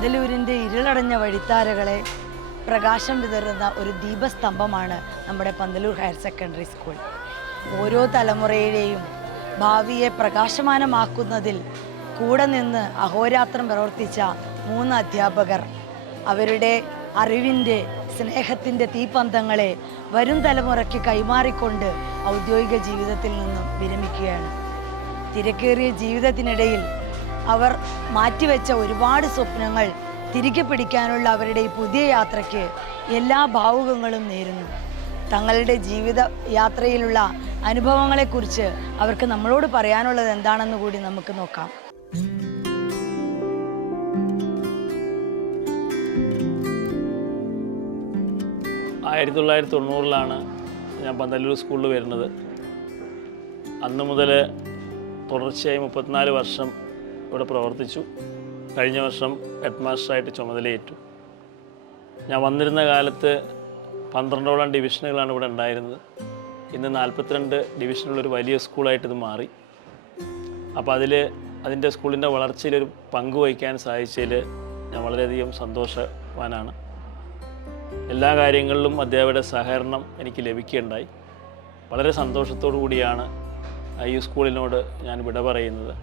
പന്തലൂരിൻ്റെ ഇരുളടഞ്ഞ വഴിത്താരകളെ പ്രകാശം വിതറുന്ന ഒരു ദീപസ്തംഭമാണ് നമ്മുടെ പന്തലൂർ ഹയർ സെക്കൻഡറി സ്കൂൾ. ഓരോ തലമുറയുടെയും ഭാവിയെ പ്രകാശമാനമാക്കുന്നതിൽ കൂടെ നിന്ന് അഹോരാത്രം പ്രവർത്തിച്ച 3 അധ്യാപകർ അവരുടെ അറിവിൻ്റെ സ്നേഹത്തിൻ്റെ തീപ്പന്തങ്ങളെ വരും തലമുറയ്ക്ക് കൈമാറിക്കൊണ്ട് ഔദ്യോഗിക ജീവിതത്തിൽ നിന്നും വിരമിക്കുകയാണ്. തിരക്കേറിയ ജീവിതത്തിനിടയിൽ അവർ മാറ്റിവെച്ച ഒരുപാട് സ്വപ്നങ്ങൾ തിരികെ പിടിക്കാനുള്ള അവരുടെ ഈ പുതിയ യാത്രയ്ക്ക് എല്ലാ ഭാവുകങ്ങളും നേരുന്നു. തങ്ങളുടെ ജീവിത യാത്രയിലുള്ള അനുഭവങ്ങളെക്കുറിച്ച് അവർക്ക് നമ്മളോട് പറയാനുള്ളത് എന്താണെന്ന് കൂടി നമുക്ക് നോക്കാം. ആയിരത്തി 1990 ഞാൻ പന്തല്ലൂർ സ്കൂളിൽ വരുന്നത്. അന്ന് മുതൽ തുടർച്ചയായി 34 വർഷം ഇവിടെ പ്രവർത്തിച്ചു. കഴിഞ്ഞ വർഷം ഹെഡ് മാസ്റ്ററായിട്ട് ചുമതലയേറ്റു. ഞാൻ വന്നിരുന്ന കാലത്ത് 12ഓളം ഡിവിഷനുകളാണ് ഇവിടെ ഉണ്ടായിരുന്നത്. ഇന്ന് 42 ഡിവിഷനുള്ളൊരു വലിയ സ്കൂളായിട്ട് ഇത് മാറി. അപ്പോൾ അതിൻ്റെ സ്കൂളിൻ്റെ വളർച്ചയിലൊരു പങ്ക് വഹിക്കാൻ സാധിച്ചതിൽ ഞാൻ വളരെയധികം സന്തോഷവാനാണ്. എല്ലാ കാര്യങ്ങളിലും അധ്യാപകരുടെ സഹകരണം എനിക്ക് ലഭിക്കുകയുണ്ടായി. വളരെ സന്തോഷത്തോടു കൂടിയാണ് ഈ സ്കൂളിനോട് ഞാൻ വിട പറയുന്നത്.